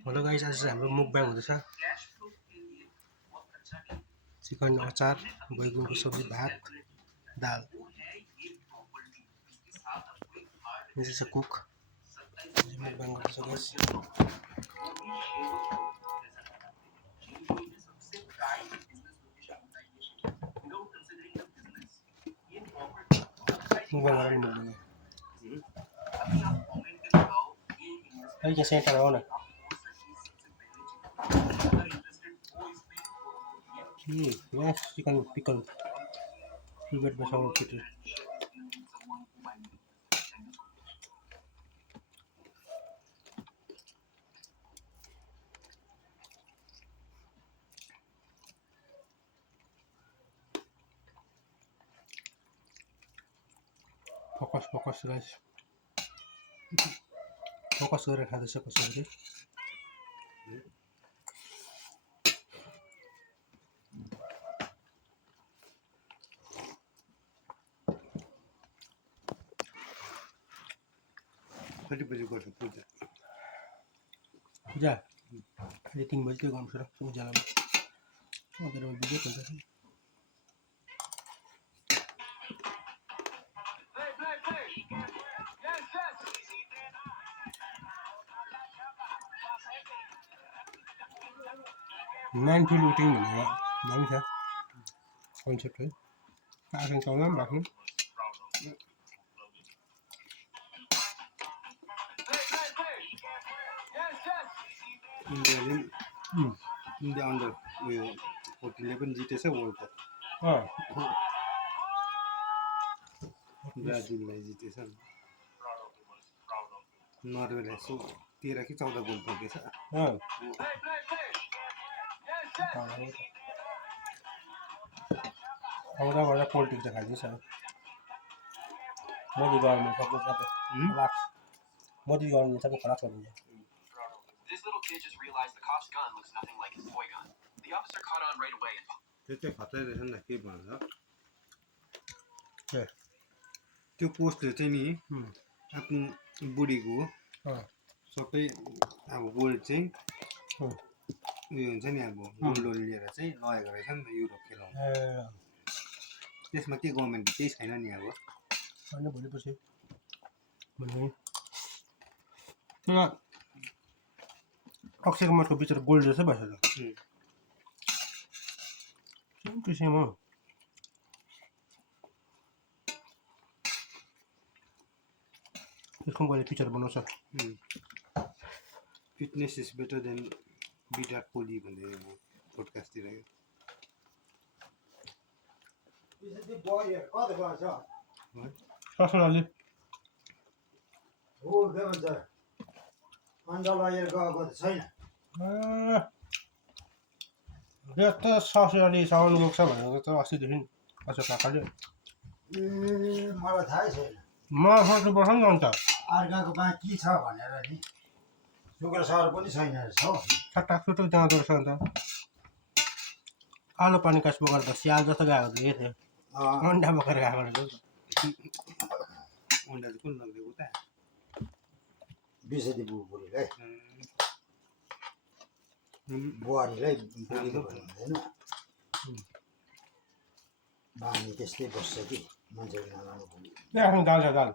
Hello guys, आज चाहिँ हाम्रो मुकब्याङ हुँदैछ। चिकन, अचार, बैगुनको सब्जी, भात, दाल। This is a cook. मुकब्याङ गर्दैछ गाइस। मुकब्याङ गरेर नि मुकब्याङ। अहिले चाहिँ सेन्टर आऊ न। Yes, chicken pickle. Favorite by some people. Focus guys. Focus गरेर खाँदैछ कसैले। कति बजे गर्छ पूजा? पूजा अहिले 3 बजेतिर गर्नुपर्छ र पूजालाई सधैँ बिजै हुन्छ। माइन्डफुल इटिङ भनेर दामी छ कन्सेप्ट है। आसन चल्न पनि राख्नु। इन्डिया अन्डर उयो 40 पनि जितेछ वर्ल्ड कप। ब्राजिललाई जितेछ। नर्वेलाई 13 कि 14 गोल ठोकेछ। आउँदा पोलिटिक्स देखाइदिन्छ। मोदी गभर्मेन्ट सबै मोदी गभर्मेन्ट सबै खराब गरिदिन्छ। This little kid just realized the cop's gun looks nothing like his toy gun. The officer caught on right away and त्यो खतरा रहेछ नि के भन्छ त्यो पोस्टले चाहिँ नि आफ्नो बुढीको सबै अब गोल्ड चाहिँ उयो हुन्छ नि अब गोल्ड लिएर चाहिँ लगेको रहेछ नि त युरोप खेलाउनु। त्यसमा के गभर्मेन्ट केही छैन नि अब होइन भोलिपछि अक्षय कुमारको पिक्चर गोल्ड जस्तै भएछ त। सेम टु सेम हो। त्यसको गएर पिक्चर बनाउँछ। Fitness is better than Virat Kohli भन्ने पोडकास्टतिर ससुराली हो के भन्छ अन्डा लगेर गएको त छैन। यस्तो ससुराली साउन्ड गएको छ भनेको त अस्तिदेखि अझ काकाले मलाई थाहै छैन। म सोच्नुपर्छ नि अन्त अर्काको बाँकी छ भनेर नि सुक्र सर पनि छैन रहेछ हौ। छटाकछुटुक जाँदो रहेछ अन्त कालो पानी कास बोकेर त स्याल जस्तो गएको त यही थियो। अन्डा बोकेर गएको रहेछ। अन्डा चाहिँ कुन लगिदिएको त बिसेदी बुढीलाई बुहारीलाई बुढीले भन्नु हुँदैन। बानी त्यस्तै बस्छ कि मान्छेले नराम्रो दाल छ दाल।